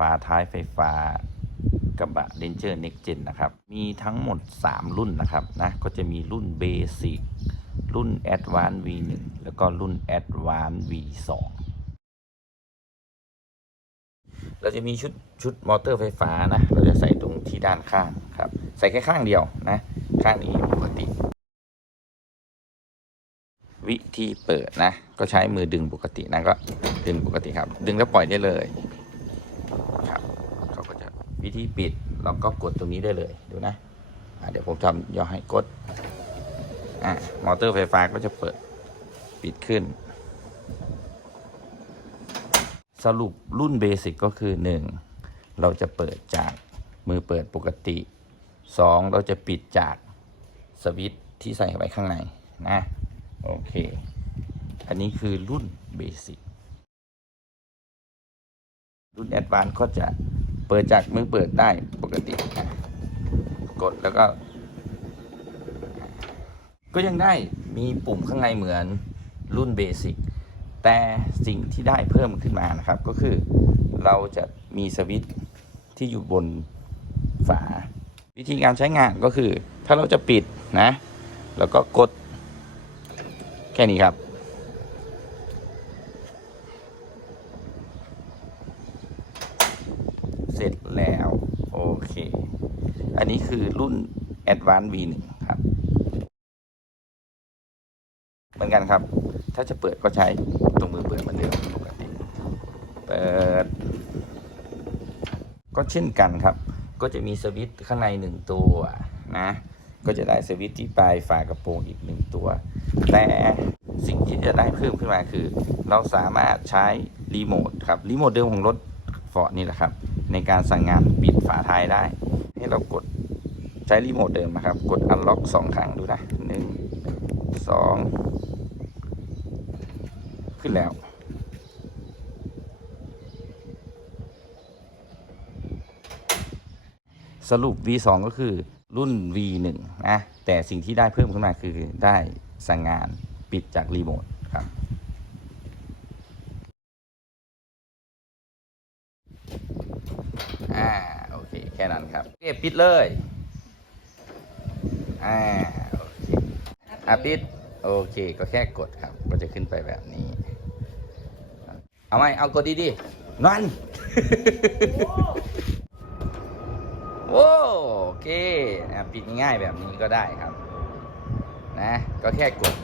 ฝาท้ายไฟฟ้ากระบะ Ranger Next Gen นะครับ มีทั้งหมด 3 รุ่นนะครับนะก็จะมีรุ่น Basic รุ่น Advanced V1 แล้วก็รุ่น Advanced V2 เราจะมีชุดชุดมอเตอร์ไฟฟ้านะ เราจะใส่ตรงที่ด้านข้างครับ ใส่แค่ข้างเดียวนะ ข้างนี้ปกติ วิธีเปิดนะ ก็ใช้มือดึงปกตินะก็ดึงปกติครับ ดึงแล้วปล่อยได้เลยครับเขาก็จะ วิธีปิดเราก็กดตรงนี้ได้เลยดูนะะเดี๋ยวผมทำย่อให้กดอะมอเตอร์ไฟฟ้าก็จะเปิดปิดขึ้น สรุปรุ่นเบสิกก็คือ 1 เราจะเปิดจากมือเปิดปกติ 2 เราจะปิดจากสวิตช์ที่ใส่ไว้ข้างในนะโอเค อันนี้คือรุ่นเบสิกรุ่นแอดวานก็จะ เปิดจากมือเปิดได้ปกติ กดแล้วก็ ก็ยังได้มีปุ่มข้างในเหมือนรุ่นเบสิกแต่สิ่งที่ได้เพิ่มขึ้นมานะครับ ก็คือเราจะมีสวิตช์ที่อยู่บนฝา วิธีการใช้งานก็คือ ถ้าเราจะปิดนะ แล้วก็กดแค่นี้ครับ เสร็จแล้ว โอเค อั นี้คือรุ่น Advanced V1 ครับ เหมือนกันครับ ถ้าจะเปิดก็ใช้ตรงมือเปิดเหมือนเดิมปกติ เปิด ก็เช่นกันครับ ก็จะมีสวิตช์ข้างในหนึ่งตัวนะ ก็จะได้สวิตช์ที่ปลายฝากระโปรงอีกหนึ่งตัว แต่สิ่งที่จะได้เพิ่มขึ้นมาคือ เราสามารถใช้รีโมทครับ รีโมทเดิมของรถฟอร์ดนี่แหละครับ ในการสั่งงานปิดฝาท้ายได้ ให้เรากดใช้รีโมทเดิมนะครับ กดอันล็อกสองครั้งดูนะหนึ่งสองขึ้นแล้ว สรุป V2 ก็คือรุ่น V1 นะ แต่สิ่งที่ได้เพิ่มขึ้นมาคือได้สั่งงานปิดจากรีโมทครับอ่า เคแค่นั้นครับเก็บปิดเลยอ่าโอเคอะปิดโอเค ก็แค่กดครับ ก็จะขึ้นไปแบบนี้ เอาไหมเอากดดีๆนั่นโอ้โอเคอะปิดง่ายๆแบบนี้ก็ได้ครับ นะ ก็แค่กด